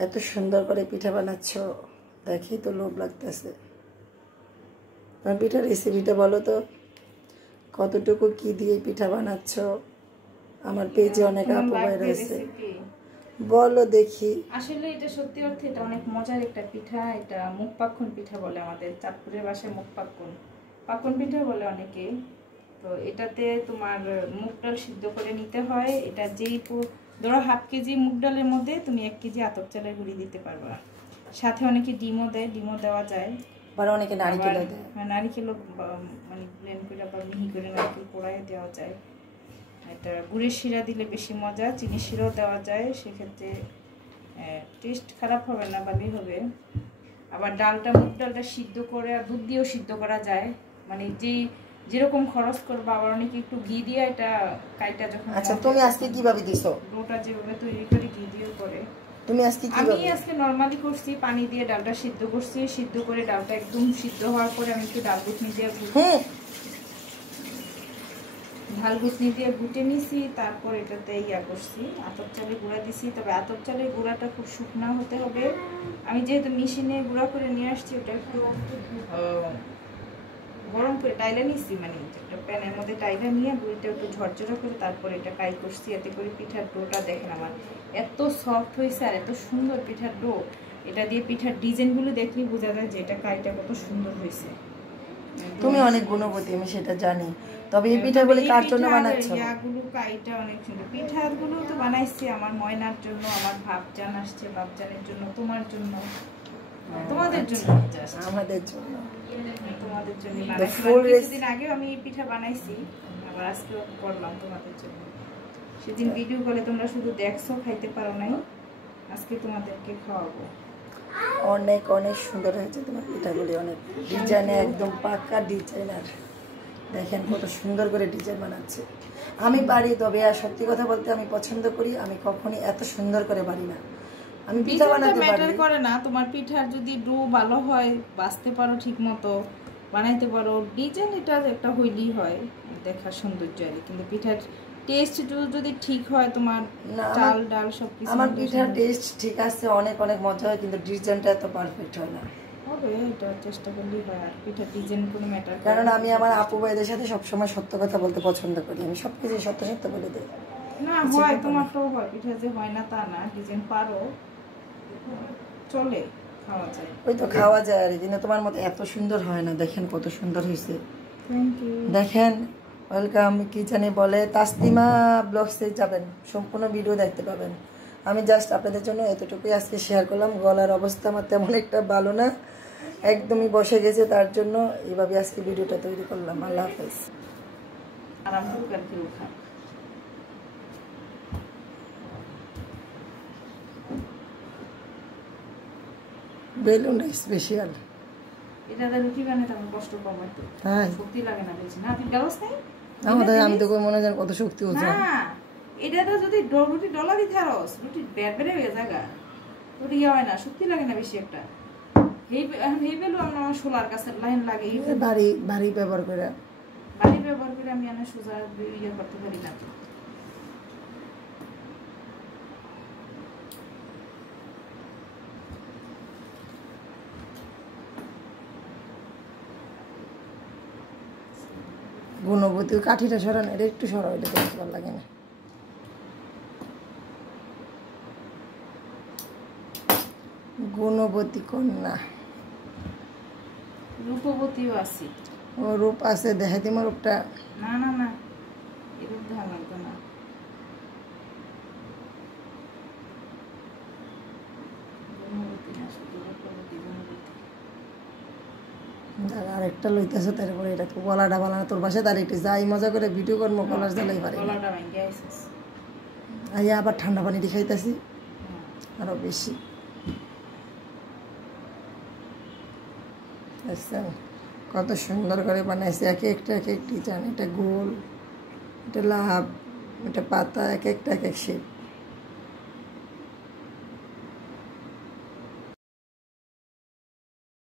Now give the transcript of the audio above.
এত সুন্দর করে পিঠা বানাচ্ছ, দেখি তো লোভ লাগতেছে। তোমার পিঠার রেসিপিটা বলো তো, কতটুকু কি দিয়ে পিঠা বানাচ্ছ? আমার পেজে অনেক আপু ভাই রয়েছে, বলো দেখি। আসলে এটা সত্যি অর্থে এটা অনেক মজার একটা পিঠা। এটা মুখ পাক্ষন পিঠা বলে, আমাদের চাঁদপুরের ভাষায় মুখ পাক্ষন পিঠা বলে অনেকে। তো এটাতে তোমার মুগ ডাল সিদ্ধ করে নিতে হয়। এটা যেই ধরো হাফ কেজি মুগ ডালের মধ্যে তুমি 1 কেজি আতপ চালের গুঁড়ি দিতে পারবা। সাথে অনেকে ডিমও দেয়, ডিমও দেওয়া যায়, আবার অনেকে নারকেল দেয়। নারিকেলও মানে ব্লেন্ড করে আবার মিহি করে নারকেল পোড়ায় দেওয়া যায়। এটা গুড়ের শিরা দিলে বেশি মজা, চিনি শিরাও দেওয়া যায়, সেক্ষেত্রে টেস্ট খারাপ হবে না, ভালোই হবে। আবার ডালটা মুগ ডালটা সিদ্ধ করে আর দুধ দিয়েও সিদ্ধ করা যায়, মানে যেরকম খরচ করবো। আবার অনেকে একটু ঘি দিয়ে এটা কাইটা যখন। আচ্ছা, তুমি আজকে কিভাবে দিছো? ডোটা যেভাবে তৈরি করে ঘি দিয়েও করে। তুমি আজকে আমি আজকে নরমালি করছি, পানি দিয়ে ডালটা সিদ্ধ করছি। সিদ্ধ করে ডালটা একদম সিদ্ধ হওয়ার পরে আমি একটু ডাল ঘুটনি দিয়ে ঘুটে নিছি। তারপর এটাতে করছি, আতপ চালের গুঁড়া দিছি। তবে আতপ চালের গুঁড়াটা খুব শুকনা হতে হবে। আমি যেহেতু মেশিনে গুঁড়া করে নিয়ে আসছি, ওটা একটু গরম করে টাইলা নিছি, মানে একটা প্যানের মধ্যে টাইলা নিয়ে গুঁড়িটা একটু ঝরঝরা করে তারপর এটা কাই করছি। এতে করে পিঠার ডোটা দেখেন আমার এত সফট হয়েছে আর এত সুন্দর পিঠার ডো। এটা দিয়ে পিঠার ডিজাইনগুলো দেখলেই বোঝা যায় যে এটা কাইটা কত সুন্দর হয়েছে। তুমি অনেক গুণবতী, আমি সেটা জানি। তবে এই পিঠাগুলো কার জন্য বানাচ্ছো? ইয়াগুলো কাইটা অনেক সুন্দর। পিঠাগুলো তো বানাইছি আমার ময়নার জন্য, আমার ভাবজান আসছে, ভাবজানের জন্য, তোমার জন্য, তোমাদের জন্য, আমাদের জন্য, তোমাদের জন্য বানাইছি। কিছুদিন আগেও আমি এই পিঠা বানাইছি, আবার আজকেও করলাম তোমাদের জন্য। সেদিন ভিডিও কলে তোমরা শুধু দেখছো, খাইতে পারো নাই, আজকে তোমাদেরকে খাওয়াবো। অনেক অনেক সুন্দর হয়েছে তোমার পিঠাগুলি, অনেক ডিজাইনে, একদম পাক্কা ডিজাইনার। দেখেন কত সুন্দর করে ডিজাইন বানাচ্ছে। আমি পারি, তবে আর সত্যি কথা বলতে আমি পছন্দ করি। আমি কখনই এত সুন্দর করে পারি না। আমি পিঠা বানাতে ম্যাটার করে না, তোমার পিঠার যদি ডো ভালো হয়, বাছতে পারো ঠিক মতো, বানাইতে পারো, ডিজাইন এটা একটা হইলেই হয়, দেখার সৌন্দর্য আর। কিন্তু পিঠার টেস্ট যদি ঠিক হয়, তোমার চাল ডাল সবকিছু। আমার পিঠার টেস্ট ঠিক আছে, অনেক অনেক মজা হয়, কিন্তু ডিজাইনটা এত পারফেক্ট হয় না। হবে, এটা চেষ্টা করলেই হয়। আর পিঠার ডিজাইন কোনো ম্যাটার করে। কারণ আমি আমার আপু ভাইদের সাথে সবসময় সত্য কথা বলতে পছন্দ করি। আমি সবকিছু সত্য সত্য বলে দিই। না হয় তোমারটাও হয়, পিঠা যে হয় না তা না, ডিজাইন পারো, চলে, খাওয়া যায়। ওই তো খাওয়া যায় আর, কিন্তু তোমার মতো এত সুন্দর হয় না। দেখেন কত সুন্দর হয়েছে, দেখেন। ওয়েলকাম, কি জানি বলে, তাসলিমা ব্লগসে যাবেন, সম্পূর্ণ ভিডিও দেখতে পাবেন। আমি জাস্ট আপনাদের জন্য এতটুকুই আজকে শেয়ার করলাম। গলার অবস্থা আমার তেমন একটা ভালো না, একদমই বসে গেছে, তার জন্য এইভাবে আজকে ভিডিওটা তৈরি করলাম। আল্লাহ হাফেজ। আরাম করে কেউ খা। Balloon special. এটা রুটি বানাতে আমার কষ্ট কম, একটু শক্তি লাগে না বেশি। না তুই গেলস নাই আমাদের, আমি তো মনে হয় কত শক্তি হচ্ছে না। এটা তো যদি রুটি ডলা দিতে আরস, রুটি বেড়ে হয়ে জায়গা, রুটি ইয়ে হয় না, শক্তি লাগে না বেশি একটা। এই বেলু আমার শোলার কাছে লাইন লাগে, ভারী ভারী ব্যবহার করে আমি আনা সোজা ইয়ে করতে পারি না। গুণবতী কাঠিটা সরান, এটা একটু সরাও, এটা দেখতে ভালো লাগে না। গুণবতী কন্যা, রূপবতীও আছে। ও রূপ আছে, দেখাই দিমা রূপটা। না না না, এরূপ দেখা লাগতো না। আরেকটা লইতেছে, তারপরে এটা গলাটা বানানো তোর বাসায়, তার একটু যাই মজা করে ভিডিও করবো, গলার জ্বালাই পারে। আইয়া আবার ঠান্ডা পানি দিয়ে খাইতেছি আরো বেশি। দেখছেন কত সুন্দর করে বানাইছে, এক একটা এক এক ডিজাইন। এটা গোল, এটা লাভ, এটা পাতা, এক একটা এক এক শেপ।